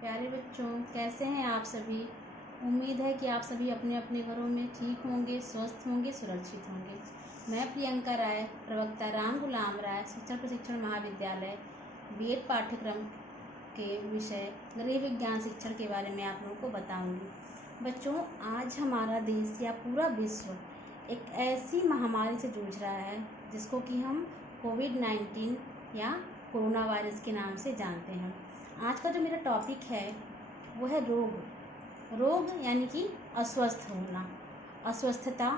प्यारे बच्चों, कैसे हैं आप सभी। उम्मीद है कि आप सभी अपने अपने घरों में ठीक होंगे, स्वस्थ होंगे, सुरक्षित होंगे। मैं प्रियंका राय, प्रवक्ता राम गुलाम राय शिक्षण प्रशिक्षण महाविद्यालय बीएड पाठ्यक्रम के विषय गृह विज्ञान शिक्षण के बारे में आप लोगों को बताऊंगी। बच्चों, आज हमारा देश या पूरा विश्व एक ऐसी महामारी से जूझ रहा है जिसको कि हम कोविड-19 या कोरोना वायरस के नाम से जानते हैं। आज का जो मेरा टॉपिक है वो है रोग यानी कि अस्वस्थ होना। अस्वस्थता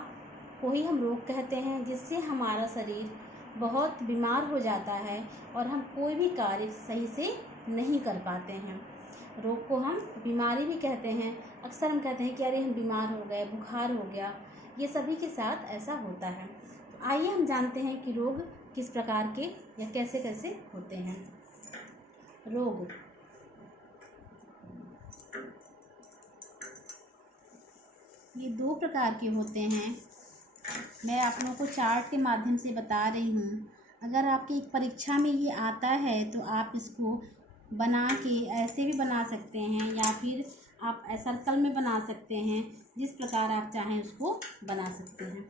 को ही हम रोग कहते हैं, जिससे हमारा शरीर बहुत बीमार हो जाता है और हम कोई भी कार्य सही से नहीं कर पाते हैं। रोग को हम बीमारी भी कहते हैं। अक्सर हम कहते हैं कि अरे हम बीमार हो गए, बुखार हो गया। ये सभी के साथ ऐसा होता है। तो आइए हम जानते हैं कि रोग किस प्रकार के या कैसे कैसे होते हैं। रोग ये दो प्रकार के होते हैं। मैं आप लोगों को चार्ट के माध्यम से बता रही हूँ। अगर आपकी परीक्षा में ये आता है तो आप इसको बना के ऐसे भी बना सकते हैं या फिर आप सर्कल में बना सकते हैं। जिस प्रकार आप चाहें उसको बना सकते हैं।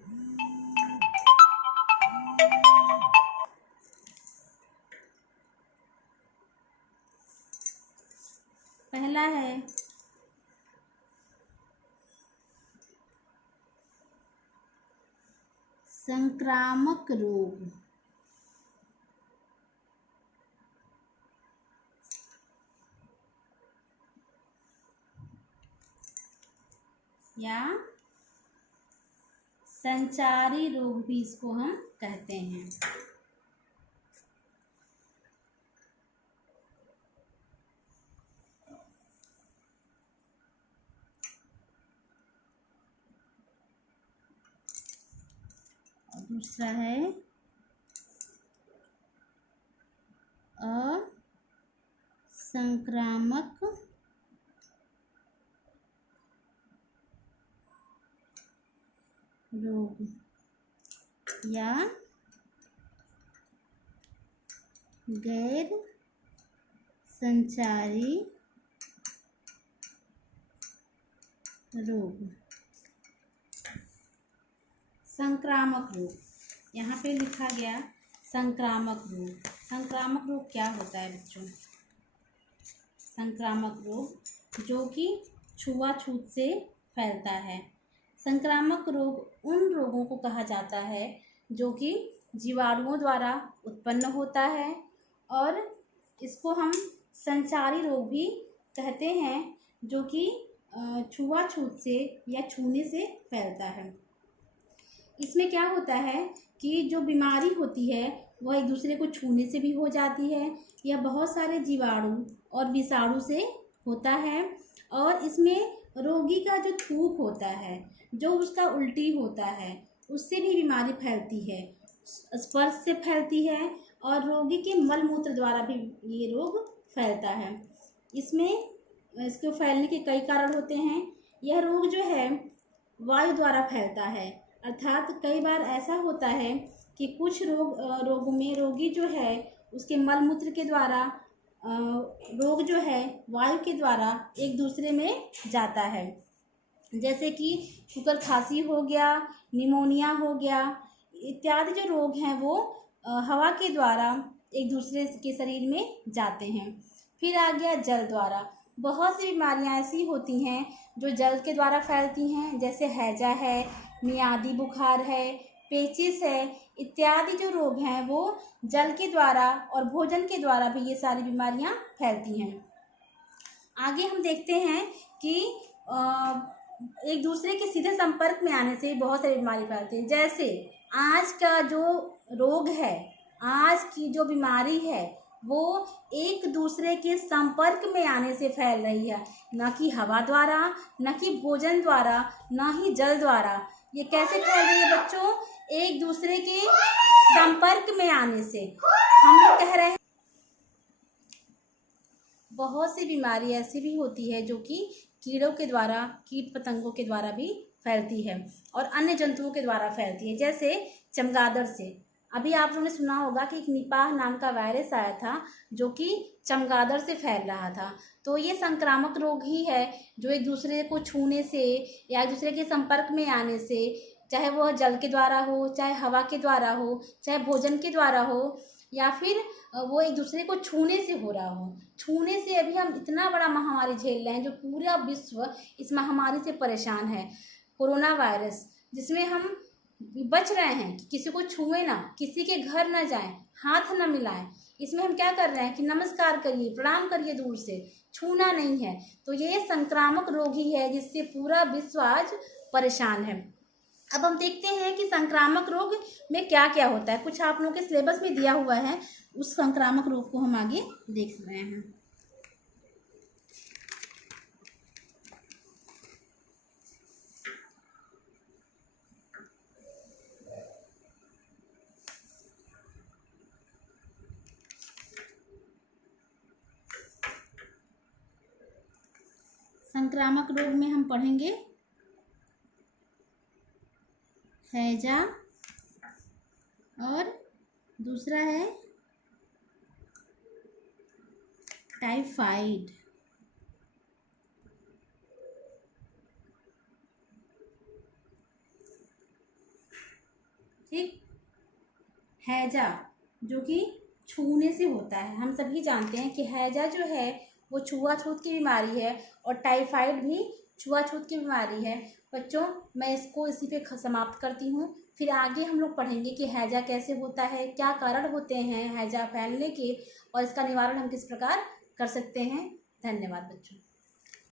पहला है संक्रामक रोग। या संचारी रोग भी इसको हम कहते हैं। और दूसरा है असंक्रामक रोग या गैर संचारी रोग। संक्रामक रोग, यहाँ पे लिखा गया संक्रामक रोग। संक्रामक रोग क्या होता है बच्चों? संक्रामक रोग जो कि छुआछूत से फैलता है। संक्रामक रोग उन रोगों को कहा जाता है जो कि जीवाणुओं द्वारा उत्पन्न होता है, और इसको हम संचारी रोग भी कहते हैं, जो कि छुआछूत से या छूने से फैलता है। इसमें क्या होता है कि जो बीमारी होती है वह एक दूसरे को छूने से भी हो जाती है, यह बहुत सारे जीवाणु और विषाणु से होता है। और इसमें रोगी का जो थूक होता है, जो उसका उल्टी होता है, उससे भी बीमारी फैलती है, स्पर्श से फैलती है, और रोगी के मल मूत्र द्वारा भी ये रोग फैलता है। इसमें इसके फैलने के कई कारण होते हैं। यह रोग जो है वायु द्वारा फैलता है, अर्थात कई बार ऐसा होता है कि कुछ रोगों में रोगी जो है उसके मल मूत्र के द्वारा रोग जो है वायु के द्वारा एक दूसरे में जाता है। जैसे कि शुगर खांसी हो गया, निमोनिया हो गया, इत्यादि जो रोग हैं वो हवा के द्वारा एक दूसरे के शरीर में जाते हैं। फिर आ गया जल द्वारा। बहुत सी बीमारियां ऐसी होती हैं जो जल के द्वारा फैलती हैं, जैसे हैजा है, मियादी बुखार है, पेचिस है, इत्यादि जो रोग हैं वो जल के द्वारा और भोजन के द्वारा भी ये सारी बीमारियां फैलती हैं। आगे हम देखते हैं कि एक दूसरे के सीधे संपर्क में आने से बहुत सारी बीमारी फैलती है। जैसे आज का जो रोग है, आज की जो बीमारी है, वो एक दूसरे के संपर्क में आने से फैल रही है, न कि हवा द्वारा, न कि भोजन द्वारा, न ही जल द्वारा। ये कैसे फैल रही है बच्चों? एक दूसरे के संपर्क में आने से। हम लोग कह रहे हैं बहुत सी बीमारी ऐसी भी होती है जो कि कीड़ों के द्वारा, कीट पतंगों के द्वारा भी फैलती है और अन्य जंतुओं के द्वारा फैलती है, जैसे चमगादड़ से। अभी आप लोगों ने सुना होगा कि एक निपाह नाम का वायरस आया था जो कि चमगादड़ से फैल रहा था। तो ये संक्रामक रोग ही है जो एक दूसरे को छूने से या एक दूसरे के संपर्क में आने से, चाहे वह जल के द्वारा हो, चाहे हवा के द्वारा हो, चाहे भोजन के द्वारा हो, या फिर वो एक दूसरे को छूने से हो रहा हो। छूने से अभी हम इतना बड़ा महामारी झेल रहे हैं जो पूरा विश्व इस महामारी से परेशान है, कोरोना वायरस, जिसमें हम बच रहे हैं कि किसी को छुए ना, किसी के घर ना जाएं, हाथ ना मिलाएं। इसमें हम क्या कर रहे हैं कि नमस्कार करिए, प्रणाम करिए, दूर से छूना नहीं है। तो ये संक्रामक रोग ही है जिससे पूरा विश्व आज परेशान है। अब हम देखते हैं कि संक्रामक रोग में क्या क्या होता है। कुछ आप लोगों के सिलेबस में दिया हुआ है, उस संक्रामक रोग को हम आगे देख रहे हैं। संक्रामक रोग में हम पढ़ेंगे हैजा और दूसरा है टाइफाइड। ठीक, हैजा जो कि छूने से होता है, हम सभी जानते हैं कि हैजा जो है वो छुआछूत की बीमारी है और टाइफाइड भी छुआछूत की बीमारी है। बच्चों, मैं इसको इसी पे समाप्त करती हूँ। फिर आगे हम लोग पढ़ेंगे कि हैजा कैसे होता है, क्या कारण होते हैं हैजा फैलने के, और इसका निवारण हम किस प्रकार कर सकते हैं। धन्यवाद बच्चों।